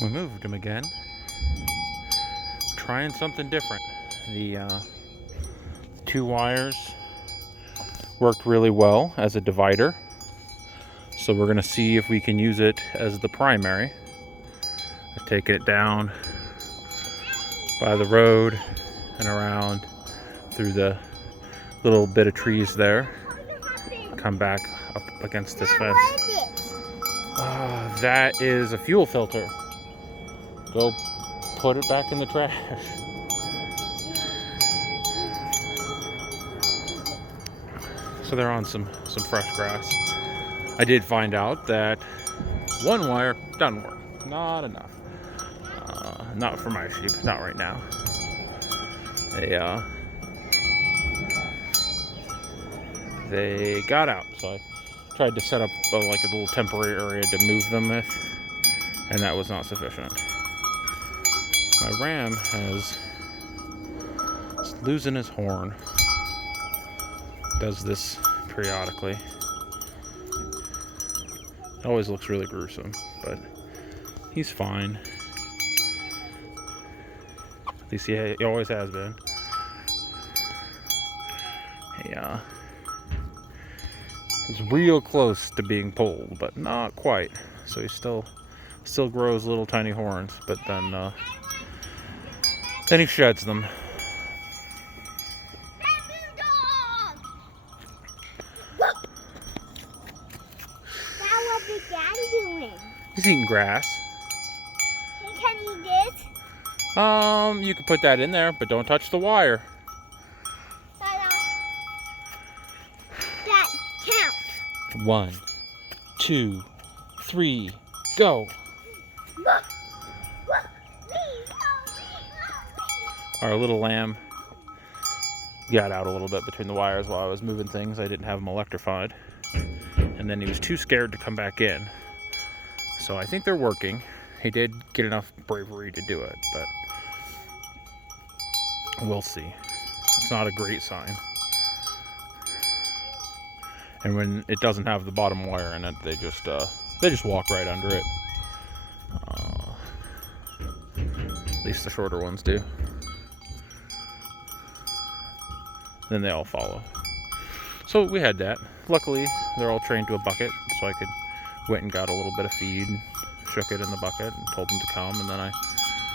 We moved him again. Trying something different. The two wires worked really well as a divider. So we're gonna see if we can use it as the primary. I've taken it down by the road and around through the little bit of trees there. Come back up against this fence. That is a fuel filter. Go put it back in the trash. So they're on some fresh grass. I did find out that one wire doesn't work. Not enough. Not for my sheep. Not right now. They got out, so I tried to set up like a little temporary area to move them with, and that was not sufficient. My ram is losing his horn. Does this periodically. It always looks really gruesome, but he's fine. At least he always has been. He's real close to being pulled, but not quite. So he still grows little tiny horns, but then he sheds them. What's Daddy doing? He's eating grass. Can he eat this? You can put that in there, but don't touch the wire. That counts. 1, 2, 3, go. Our little lamb got out a little bit between the wires while I was moving things. I didn't have him electrified. And then he was too scared to come back in. So I think they're working. He did get enough bravery to do it, but we'll see. It's not a great sign. And when it doesn't have the bottom wire in it, they just walk right under it. At least the shorter ones do. Then they all follow. So we had that. Luckily, they're all trained to a bucket, so I went and got a little bit of feed, shook it in the bucket, and told them to come, and then I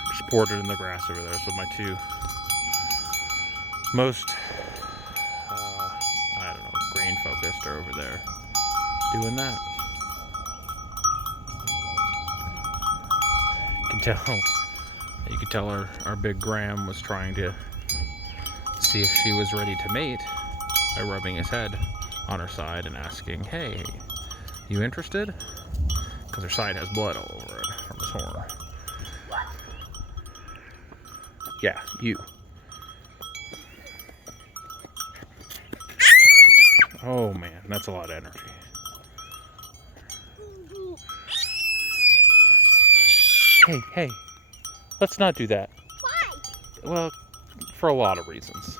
just poured it in the grass over there. So my two most, grain focused are over there doing that. You can tell our big Graham was trying to see if she was ready to mate by rubbing his head on her side and asking, "Hey, you interested?" Because her side has blood all over it from his horn. Yeah, you. Oh man, that's a lot of energy. Hey, let's not do that. Why? Well, for a lot of reasons.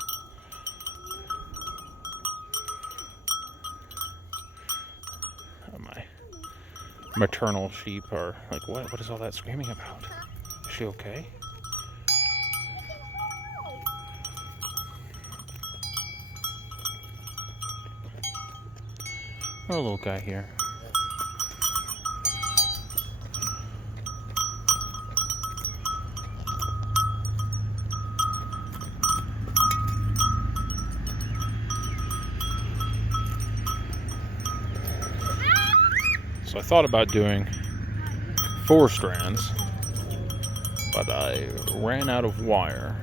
My maternal sheep are like, what is all that screaming about? Is she okay? Oh, little guy here. So I thought about doing 4 strands, but I ran out of wire.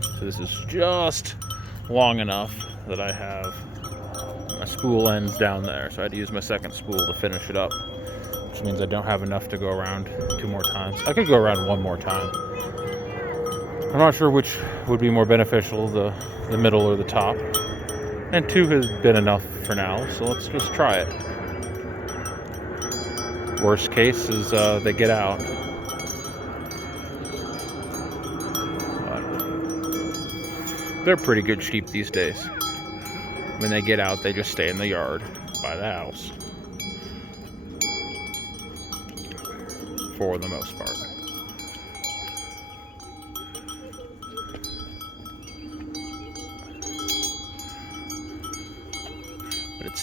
So this is just long enough that I have my spool ends down there. So I had to use my second spool to finish it up, which means I don't have enough to go around 2 more times. I could go around 1 more time. I'm not sure which would be more beneficial, the middle or the top. And 2 has been enough for now, so let's just try it. Worst case is they get out. But they're pretty good sheep these days. When they get out, they just stay in the yard by the house. For the most part.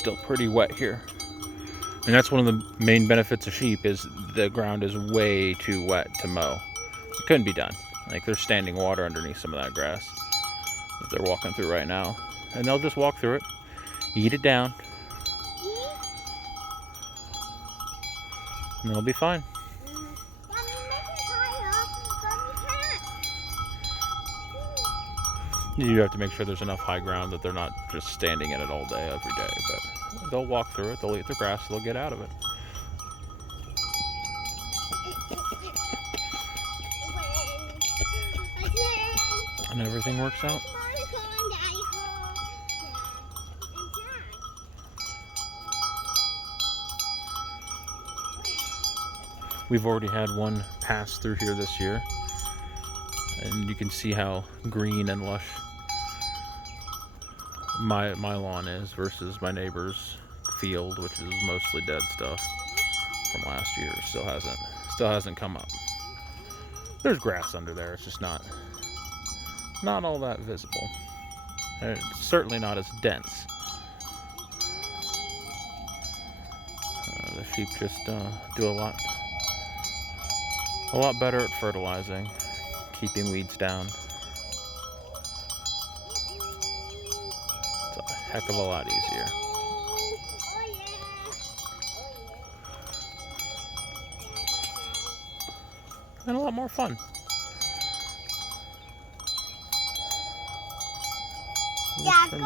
still pretty wet here. And that's one of the main benefits of sheep is the ground is way too wet to mow. It couldn't be done. Like there's standing water underneath some of that grass that they're walking through right now. And they'll just walk through it, eat it down, and they'll be fine. You have to make sure there's enough high ground that they're not just standing in it all day, every day. But they'll walk through it, they'll eat the grass, they'll get out of it. And everything works out. We've already had one pass through here this year. And you can see how green and lush my lawn is versus my neighbor's field, which is mostly dead stuff from last year. Still hasn't come up. There's grass under there. It's just not all that visible. And it's certainly not as dense. The sheep just do a lot better at fertilizing, keeping weeds down. It's a heck of a lot easier. And a lot more fun. Yeah,